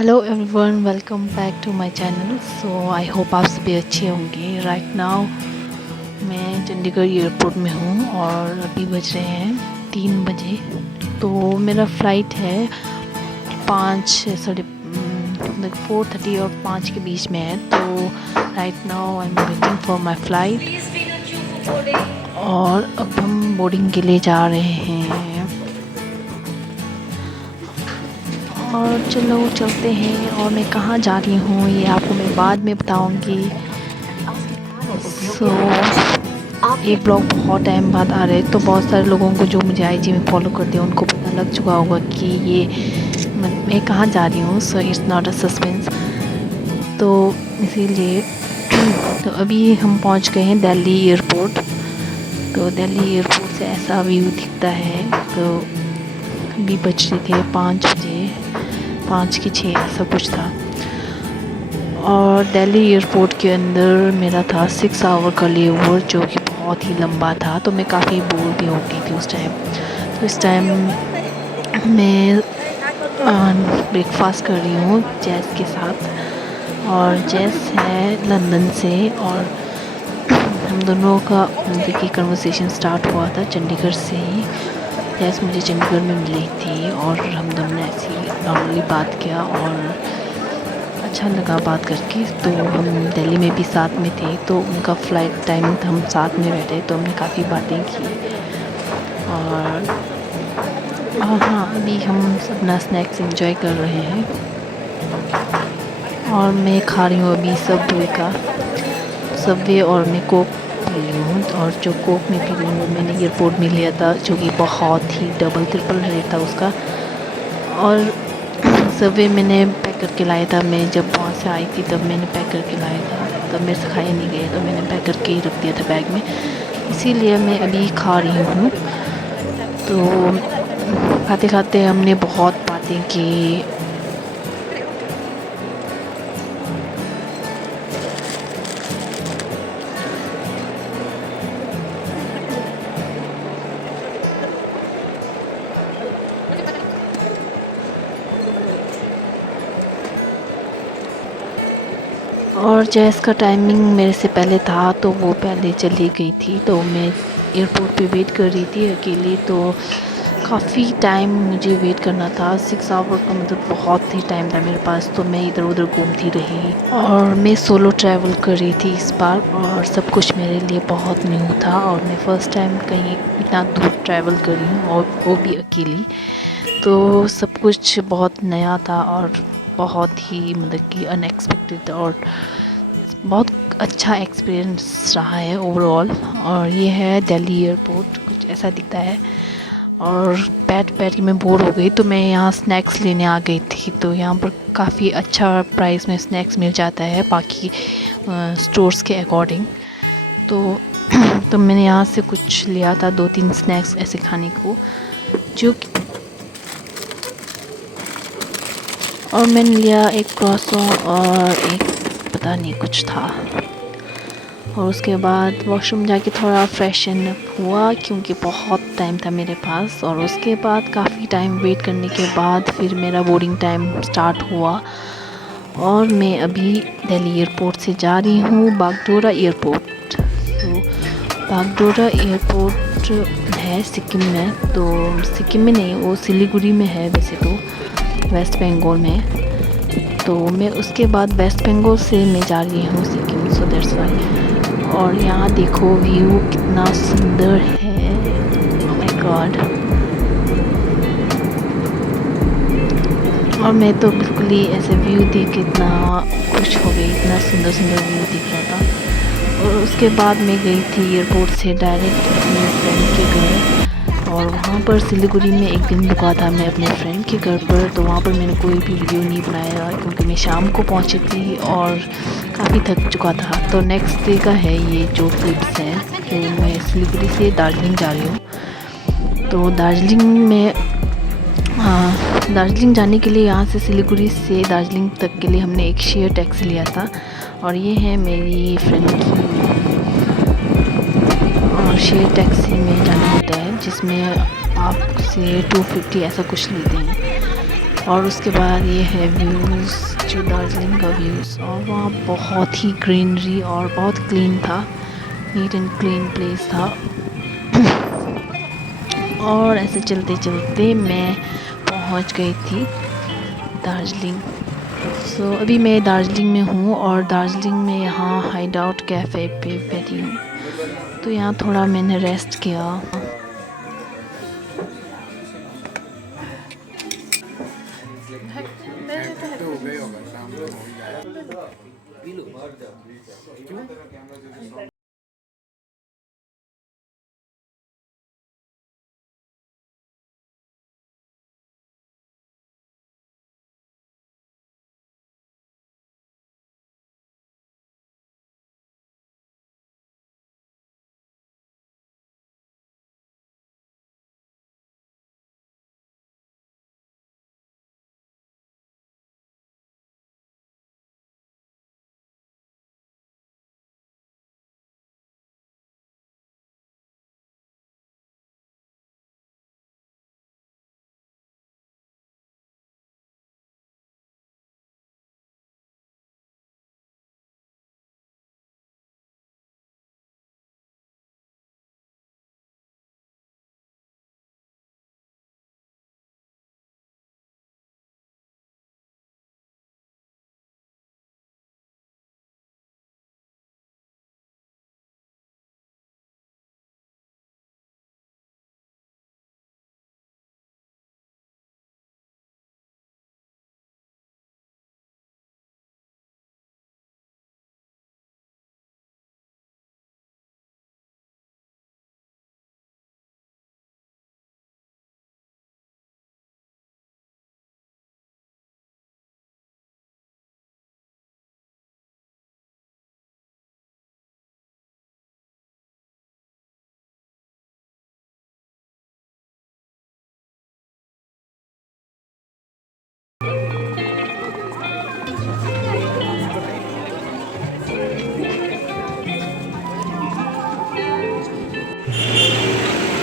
Hello everyone, welcome back to my channel. So I hope आप सभी अच्छे होंगे। राइट नाउ मैं चंडीगढ़ एयरपोर्ट में हूँ और अभी बज रहे हैं 3 बजे। तो मेरा फ़्लाइट है 4:30 और 5 के बीच में है। तो right now I am waiting for my flight और अब हम बोर्डिंग के लिए जा रहे हैं। और चलो चलते हैं। और मैं कहाँ जा रही हूँ ये आपको मैं बाद में बताऊँगी। ये ब्लॉग बहुत टाइम बाद आ रहे हैं, तो बहुत सारे लोगों को जो मुझे आईजी में फॉलो करते हैं उनको पता लग चुका होगा कि ये मैं कहाँ जा रही हूँ। So it's not a suspense. तो इसीलिए तो अभी हम पहुँच गए हैं दिल्ली एयरपोर्ट। तो दिल्ली एयरपोर्ट से ऐसा व्यू दिखता है। तो अभी बज रहे थे 5 बजे, 5 के 6 ऐसा कुछ था। और दिल्ली एयरपोर्ट के अंदर मेरा था 6 आवर का लेओवर, जो कि बहुत ही लंबा था। तो मैं काफ़ी बोर भी हो गई थी उस टाइम। तो इस टाइम मैं ब्रेकफास्ट कर रही हूँ जैस के साथ। और जैस है लंदन से और हम दोनों का देखिए कन्वर्सेशन स्टार्ट हुआ था चंडीगढ़ से ही। जैस मुझे चंडीगढ़ में मिली थी और हम दोनों ने ऐसे नॉर्मली बात किया और अच्छा लगा बात करके। तो हम दिल्ली में भी साथ में थे, तो उनका फ़्लाइट टाइमिंग था, हम साथ में बैठे तो हमने काफ़ी बातें की। और हाँ, अभी हम अपना स्नैक्स एंजॉय कर रहे हैं। और मैं खा रही हूँ अभी सबवे और मैं कोक पी रही हूँ। और जो कोक में पी रही हूँ मैंने एयरपोर्ट में लिया था, जो कि बहुत ही डबल ट्रिपल रेट था उसका। और सबवे मैंने पैक करके लाया था। मैं जब वहाँ से आई थी तब मैंने पैक करके लाया था, तब मेरे से खाया नहीं गया, तो मैंने पैक करके ही रख दिया था बैग में। इसीलिए मैं अभी खा रही हूँ। तो खाते खाते हमने बहुत बातें की। और जैस का टाइमिंग मेरे से पहले था, तो वो पहले चली गई थी। तो मैं एयरपोर्ट पे वेट कर रही थी अकेली। तो काफ़ी टाइम मुझे वेट करना था, 6 आवर का मतलब बहुत ही टाइम था मेरे पास। तो मैं इधर उधर घूमती रही और मैं सोलो ट्रैवल कर रही थी इस बार। और सब कुछ मेरे लिए बहुत न्यू था और मैं फ़र्स्ट टाइम कहीं इतना दूर ट्रैवल कर रही हूँ और वो भी अकेली। तो सब कुछ बहुत नया था और बहुत ही मतलब कि अनएक्सपेक्टेड और बहुत अच्छा एक्सपीरियंस रहा है ओवरऑल। और ये है दिल्ली एयरपोर्ट, कुछ ऐसा दिखता है। और बैठ बैठ के मैं बोर हो गई, तो मैं यहाँ स्नैक्स लेने आ गई थी। तो यहाँ पर काफ़ी अच्छा प्राइस में स्नैक्स मिल जाता है बाकी स्टोर्स के अकॉर्डिंग। तो मैंने यहाँ से कुछ लिया था, 2-3 स्नैक्स ऐसे खाने को, जो और मैंने लिया एक क्रॉसों और एक पता नहीं कुछ था। और उसके बाद वॉशरूम जाके थोड़ा फ्रेशन हुआ, क्योंकि बहुत टाइम था मेरे पास। और उसके बाद काफ़ी टाइम वेट करने के बाद फिर मेरा बोर्डिंग टाइम स्टार्ट हुआ। और मैं अभी दिल्ली एयरपोर्ट से जा रही हूँ बागडोगरा एयरपोर्ट। तो बागडोगरा एयरपोर्ट है सिक्किम में। तो सिक्किम में नहीं, वो सिलीगुड़ी में है वैसे तो, वेस्ट बंगाल में। तो मैं उसके बाद वेस्ट बंगाल से मैं जा रही हूँ सिक्किम। So that's why. और यहाँ देखो व्यू कितना सुंदर है, ओह माय गॉड। और मैं तो बिल्कुल ही ऐसे व्यू देख के इतना खुश हो गई, इतना सुंदर सुंदर व्यू दिख रहा था। और उसके बाद मैं गई थी एयरपोर्ट से डायरेक्ट अपने फ्रेंड के घर। और वहाँ पर सिलीगुड़ी में एक दिन रुका था मैं अपने फ्रेंड के घर पर। तो वहाँ पर मैंने कोई भी वीडियो नहीं बनाया, क्योंकि मैं शाम को पहुँची थी और काफ़ी थक चुका था। तो नेक्स्ट डे का है ये जो क्लिप्स है, जो मैं सिलीगुड़ी से दार्जिलिंग जा रही हूँ। तो दार्जिलिंग जाने के लिए यहाँ से सिलीगुड़ी से दार्जिलिंग तक के लिए हमने एक शेयर टैक्सी लिया था। और ये है मेरी फ्रेंड शेयर टैक्सी में जाना होता है, जिसमें आपसे 250 ऐसा कुछ लेते हैं। और उसके बाद ये है व्यूज़, जो दार्जिलिंग का व्यूज़। और वहाँ बहुत ही ग्रीनरी और बहुत क्लीन था, नीट एंड क्लीन प्लेस था। और ऐसे चलते चलते मैं पहुँच गई थी दार्जिलिंग। सो अभी मैं दार्जिलिंग में हूँ और दार्जिलिंग में यहाँ हाइड आउट कैफ़े पे बैठी हूँ। तो यहाँ थोड़ा मैंने रेस्ट किया।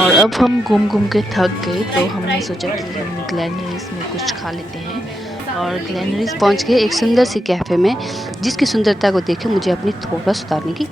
और अब हम घूम घूम के थक गए, तो हमने सोचा कि हम ग्लेनरीज में कुछ खा लेते हैं। और ग्लेनरीज पहुंच गए एक सुंदर सी कैफ़े में, जिसकी सुंदरता को देख के मुझे अपनी थोड़ा सुधारने की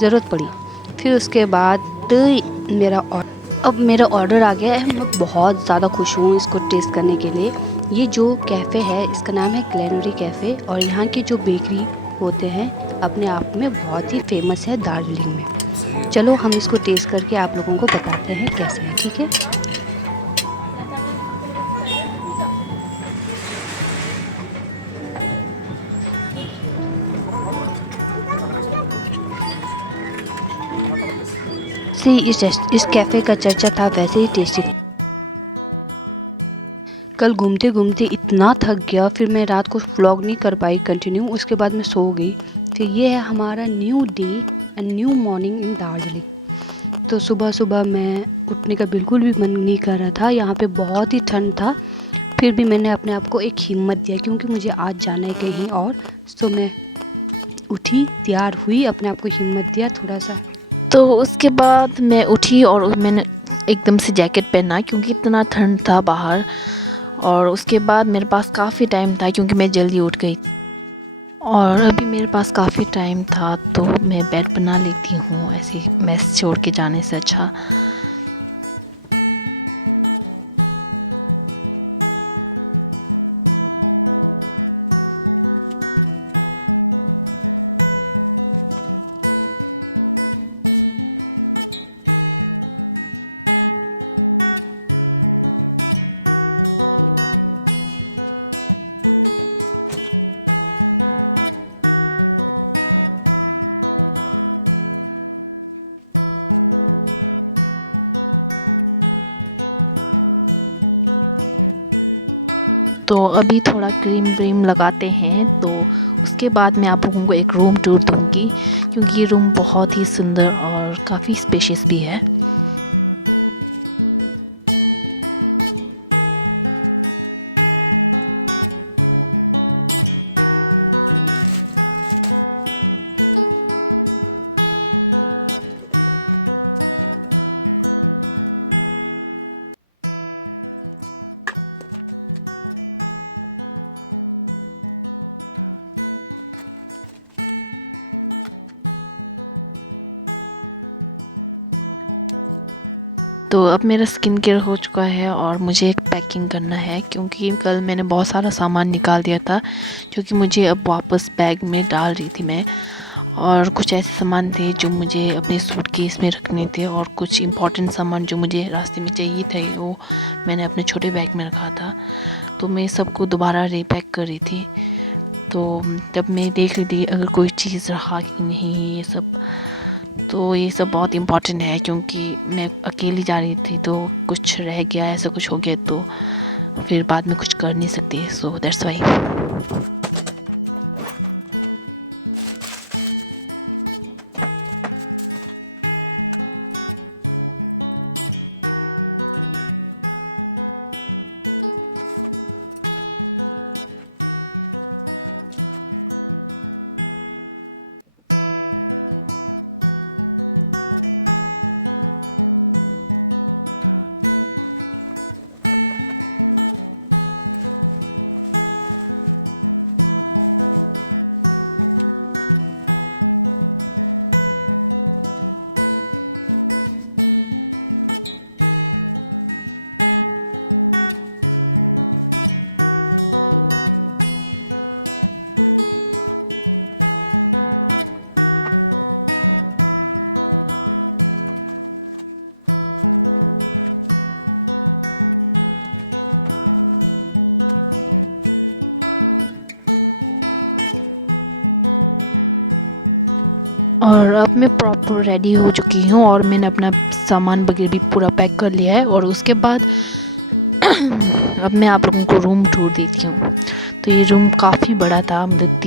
ज़रूरत पड़ी। फिर उसके बाद मेरा ऑर्डर आ गया है। मैं बहुत ज़्यादा खुश हूँ इसको टेस्ट करने के लिए। ये जो कैफ़े है इसका नाम है ग्लेनरी कैफ़े, और यहाँ के जो बेकरी होते हैं अपने आप में बहुत ही फेमस है दार्जिलिंग में। चलो हम इसको टेस्ट करके आप लोगों को बताते हैं कैसा है, ठीक है। इस कैफ़े का चर्चा था, वैसे ही टेस्टी। कल घूमते घूमते इतना थक गया, फिर मैं रात को व्लॉग नहीं कर पाई कंटिन्यू, उसके बाद मैं सो गई। फिर ये है हमारा new day and new morning in Darjeeling. तो सुबह सुबह मैं उठने का बिल्कुल भी मन नहीं कर रहा था, यहाँ पे बहुत ही ठंड था। फिर भी मैंने अपने आप को एक हिम्मत दिया, क्योंकि मुझे आज जाना है कहीं और। तो मैं उठी, तैयार हुई, अपने आप को हिम्मत दिया थोड़ा सा। तो उसके बाद मैं उठी और मैंने एकदम से जैकेट पहना, क्योंकि इतना ठंड था बाहर। और उसके बाद मेरे पास काफ़ी टाइम था, क्योंकि मैं जल्दी उठ गई। और अभी मेरे पास काफ़ी टाइम था, तो मैं बेड बना लेती हूँ, ऐसे मेस छोड़ के जाने से अच्छा। तो अभी थोड़ा क्रीम व्रीम लगाते हैं, तो उसके बाद मैं आप लोगों को एक रूम टूर दूँगी, क्योंकि ये रूम बहुत ही सुंदर और काफ़ी स्पेशियस भी है। तो अब मेरा स्किन केयर हो चुका है और मुझे एक पैकिंग करना है, क्योंकि कल मैंने बहुत सारा सामान निकाल दिया था जो कि मुझे अब वापस बैग में डाल रही थी मैं। और कुछ ऐसे सामान थे जो मुझे अपने सूटकेस में रखने थे, और कुछ इम्पॉर्टेंट सामान जो मुझे रास्ते में चाहिए थे वो मैंने अपने छोटे बैग में रखा था। तो मैं सबको दोबारा रीपैक कर रही थी। तो जब मैं देख रही थी अगर कोई चीज़ रहा कि नहीं, ये सब तो ये सब बहुत इम्पॉर्टेंट है, क्योंकि मैं अकेली जा रही थी तो कुछ रह गया, ऐसा कुछ हो गया तो फिर बाद में कुछ कर नहीं सकती। So that's why. और अब मैं प्रॉपर रेडी हो चुकी हूँ और मैंने अपना सामान वगैरह भी पूरा पैक कर लिया है। और उसके बाद अब मैं आप लोगों को रूम टूर देती हूँ। तो ये रूम काफ़ी बड़ा था, मतलब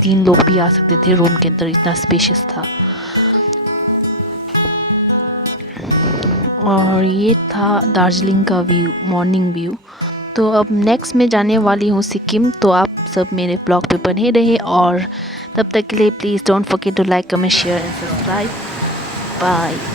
तीन लोग भी आ सकते थे रूम के अंदर, इतना स्पेशियस था। और ये था दार्जिलिंग का व्यू, मॉर्निंग व्यू। तो अब नेक्स्ट मैं जाने वाली हूँ सिक्किम। तो आप सब मेरे ब्लॉग पे बने रहे, और तब तक के लिए please don't forget to like, comment, share and subscribe. Bye.